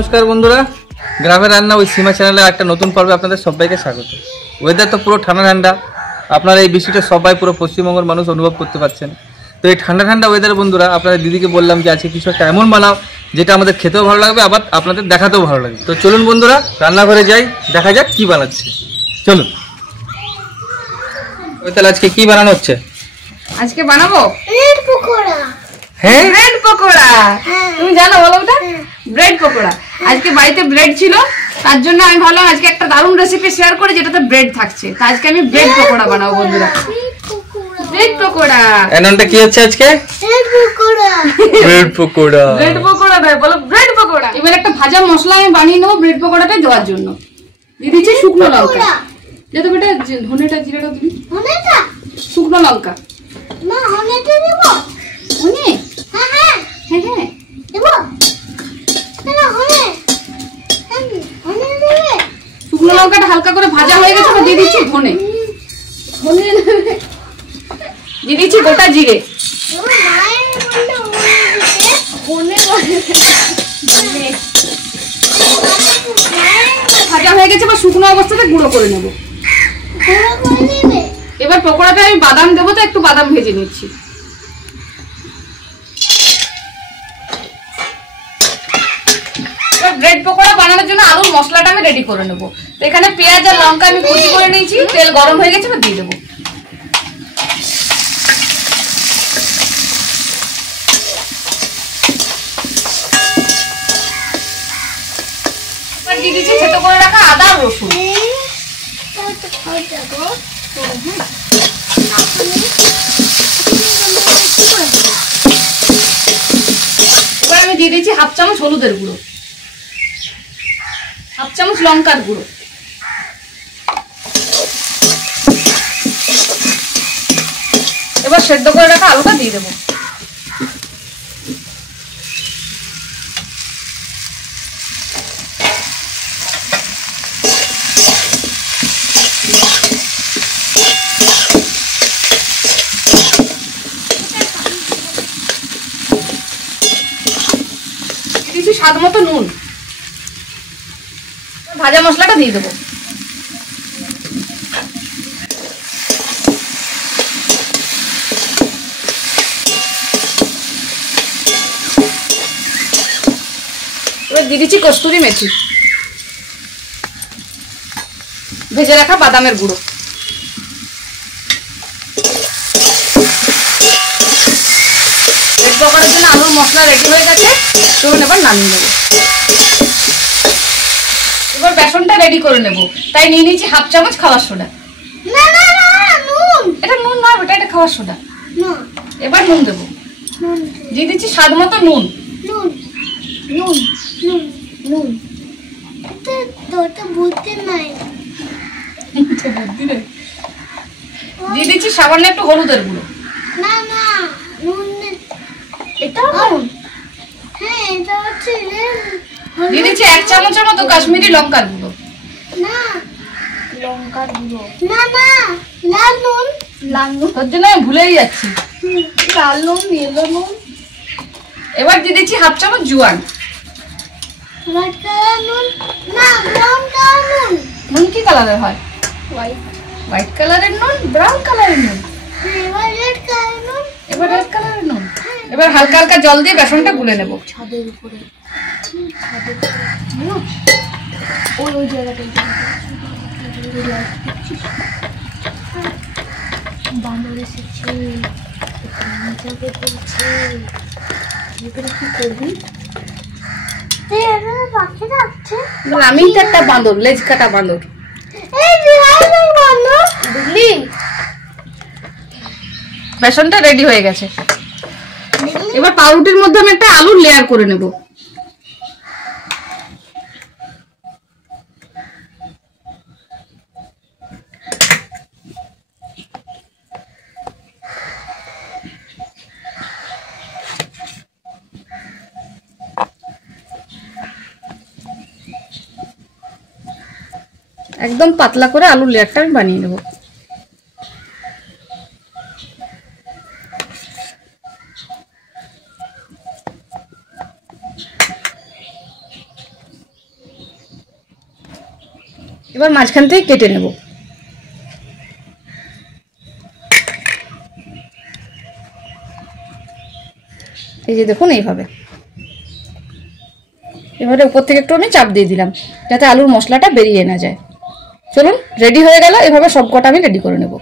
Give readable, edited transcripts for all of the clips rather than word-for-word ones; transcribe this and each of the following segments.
নমস্কার বন্ধুরা, গ্রামের রান্না ওই সীমা চ্যানেলে একটা নতুন পর্বে আপনাদের সবাইকে স্বাগত। ওয়েদার তো পুরো ঠান্ডা ঠান্ডা, আপনারা এই বৃষ্টিটা সবাই পুরো পশ্চিমবঙ্গের মানুষ অনুভব করতে পারছেন। তো এই ঠান্ডা ঠান্ডা ওয়েদারে বন্ধুরা আপনাদের দিদিকে বললাম যে আজকে কিছু একটা এমন বানাও যেটা আমাদের খেতেও ভালো লাগবে, আবার আপনাদের দেখাতেও ভালো লাগবে। তো চলুন বন্ধুরা রান্নাঘরে যাই, দেখা যাক কি বানাচ্ছে। চলুন। তাহলে আজকে কি বানানো হচ্ছে? আজকে বানাবো ব্রেড পকোড়া। হ্যাঁ, ব্রেড পকোড়া। তুমি জানো বলো ওটা? ব্রেড পকোড়া। আজকে বাড়িতে ব্রেড ছিল, তার জন্য আমি ভাবলাম আজকে একটা দারুণ রেসিপি শেয়ার করি যেটাতে ব্রেড থাকছে। তো আজকে আমি ব্রেড পকোড়া বানাবো বন্ধুরা। ব্রেড পকোড়া। এর নামটা কি হচ্ছে আজকে? Bread pakora. Bread pakora. Bread pakora ভাই বলো, ব্রেড পকোড়া। এবার একটা ভাজা মশলা আমি বানিয়ে নেবো ব্রেড পকোড়াটা দেওয়ার জন্য। দিয়ে দিচ্ছি শুকনো লঙ্কা। যেটা বেটা ধনেটা জিরাটা দিবি। ধনেটা? শুকনো লঙ্কা। মা ধনেটা দেব? ধনে? হ্যাঁ হ্যাঁ হ্যাঁ হ্যাঁ দেব। না ধনে। ধনে দেবে? শুকনো লঙ্কাটা হালকা করে ভাজা হয়ে গেছে, দিয়ে দিচ্ছি ধনে। ধনে দিয়ে দিচ্ছি গোটা জিরে। আমার মায়ের বললো ধনে ভাজা হয়ে গেছে, বা শুকনো অবস্থাতে গুঁড়ো করে নেব। গুঁড়ো করে দেবে? এবার পকোড়াটা আমি বাদাম দেবো, তো একটু বাদাম ভেজে নিচ্ছি। ব্রেড পকোড়া বানানোর জন্য আলুর মশলাটা আমি রেডি করে নেবো। তো এখানে পেঁয়াজ আর লঙ্কা আমি কুচি করে নিয়েছি, তেল গরম হয়ে গেছে, দিয়ে দেবো। দিয়ে দিচ্ছি থেতো করে রাখা আদা আর রসুন। এবার আমি দিয়ে দিচ্ছি হাফ চামচ হলুদের গুঁড়ো, হাফ চামচ লঙ্কার গুঁড়ো। এবার সেদ্ধ করে রাখা আলুটা দিয়ে দেবো। স্বাদ মতো নুন, ভাজা মশলাটা দিয়ে দেবো। এবার দিয়ে দিচ্ছি কস্তুরি মেথি, ভেজে রাখা বাদামের গুঁড়ো। ব্রেড পকোড়ার জন্য আলুর মশলা রেডি হয়ে গেছে, চলুন এবার নামিয়ে নেবো। এবার বেসনটা রেডি করে নেব, তাই নিয়ে নিয়েছি হাফ চামচ খাবার সোডা। না না না নুন। এটা নুন নয় বেটা, এটা খাবার সোডা। না এবার নুন দেবো, নুন দিয়ে দিচ্ছি স্বাদ মতো নুন। নুন নুন নুন নুন। এটা তোটা বুঝতে নাই। দিয়ে দিচ্ছি সামান্য একটু হলুদের গুঁড়ো। না না নুন। এটা নুন। হ্যাঁ এটা হচ্ছে দিয়ে দিচ্ছি 1 চামচের মতো কাশ্মীরি লঙ্কার গুঁড়ো। না লঙ্কার গুঁড়ো। না না লাল নুন। লাল নুন। তোর জন্য আমি ভুলেই যাচ্ছি। লাল নুন ইয়েলো নুন। এবার দিয়ে দিচ্ছি হাফ চামচ জোয়ান। হোয়াইট কালার নুন। না ব্রাউন কালার নুন। নুন কি কালারের হয়? হোয়াইট। হোয়াইট কালারের নুন, ব্রাউন কালারের নুন, এবার রেড কালার নুন। এবার রেড কালারের নুন। এবার হালকা হালকা জল দিয়ে বেসনটা গুলে নেব। ছাদের উপরে ওই ওই জায়গাটা বানর এসেছে, কি করবি? পাখি ডাকছে। আমি তো একটা বাঁদর, লেজ কাটা বাঁদর। বুঝলি? বেসনটা রেডি হয়ে গেছে। এবার পাউরুটির মধ্যে আমি একটা আলুর লেয়ার করে নেব। একদম পাতলা করে আলুর লেয়ারটা আমি বানিয়ে নেব। এবার মাঝখান থেকে কেটে নেব। এই যে দেখুন এইভাবে। এবারে উপর থেকে একটু আমি চাপ দিয়ে দিলাম যাতে আলুর মশলাটা বেরিয়ে না যায়। চলুন, রেডি হয়ে গেল। এভাবে সব কটা আমি রেডি করে নেব।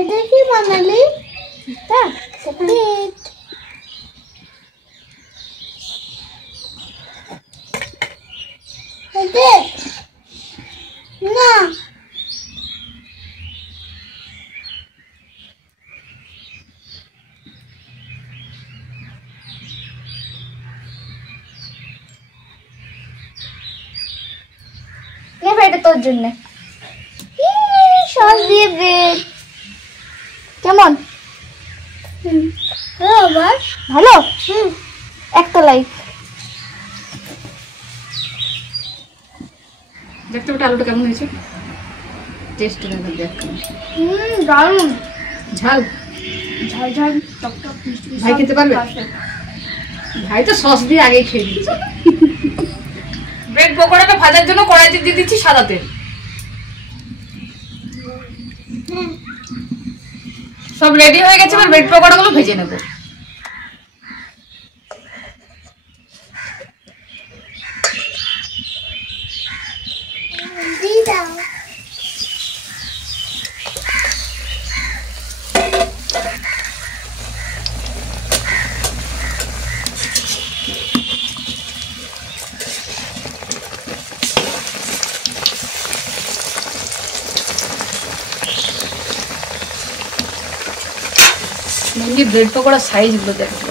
এটা কি বানালি? চকলেট। না এটা তোর জন্য সস দিয়ে ব্রেড। কেমন? ভালো। একটা লাইক। দেখতে ওটা আলুটা কেমন হয়েছে? টেস্ট দেখ। দারুণ। ঝাল ঝাল ঝাল টক টক মিষ্টি। ভাই খেতে পারবে? ভাই তো সস দিয়ে আগেই খেয়ে দিচ্ছে। ব্রেড পকোড়াটা ভাজার জন্য কড়াইতে দিয়ে দিচ্ছি সাদা তেল। সব রেডি হয়ে গেছে, এবার ব্রেড পকোড়াগুলো ভেজে নেব। মেনলি ব্রেড পকোড়ার সাইজ গুলো দেখতে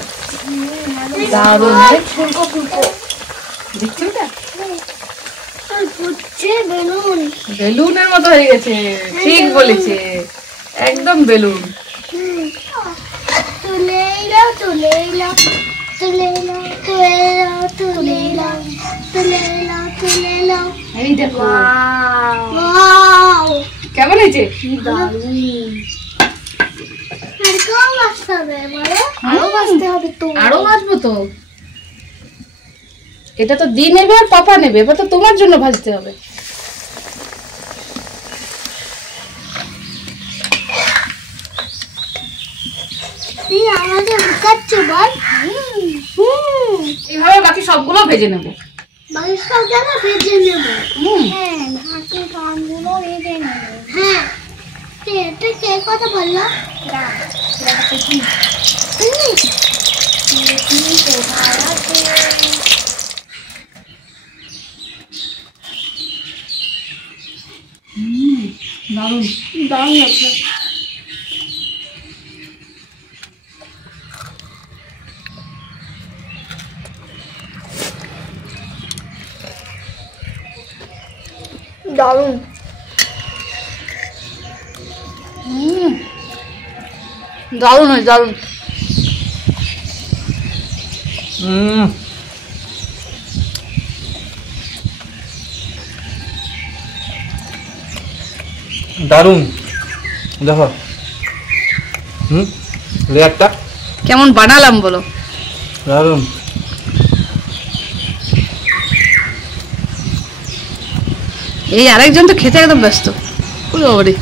দারুণ। ফুলকো ফুলকো দেখছি ওটা ফুটছে বেলুন। বেলুনের মতো হয়ে গেছে। ঠিক বলেছে, একদম বেলুন। তুলে এলাও তুলে এলাও তুলে এলাও তুলে এলাও তুলে এলাও তুলে এলাও তুলে এলাও। এই দেখো ওয়াও কেমন হয়েছে? দারুণ। আরও ভাজতে হবে বলো? আরও ভাজতে হবে তো। আরো ভাজবো তো। এটা তো দি নেবে আর পাপা নেবে, এবার তো তোমার জন্য ভাজতে হবে। তুই আমাকে ঢুকাচ্ছ বল। এইভাবে বাকি সবগুলো ভেজে নেব। বাকি সব জায়গা ভেজে নেব। হুম, হ্যাঁ বাকি কানগুলো ভেজে নেব। হ্যাঁ এটা কে কথা বললো? দারুণ। দারুণ লাগছে। দারুণ। দারুণ হয়, দারুণ। দারুণ। দেখো লেয়ারটা কেমন বানালাম বলো? দারুণ। এই আরেকজন তো খেতে একদম ব্যস্ত। ওরে বাবারে।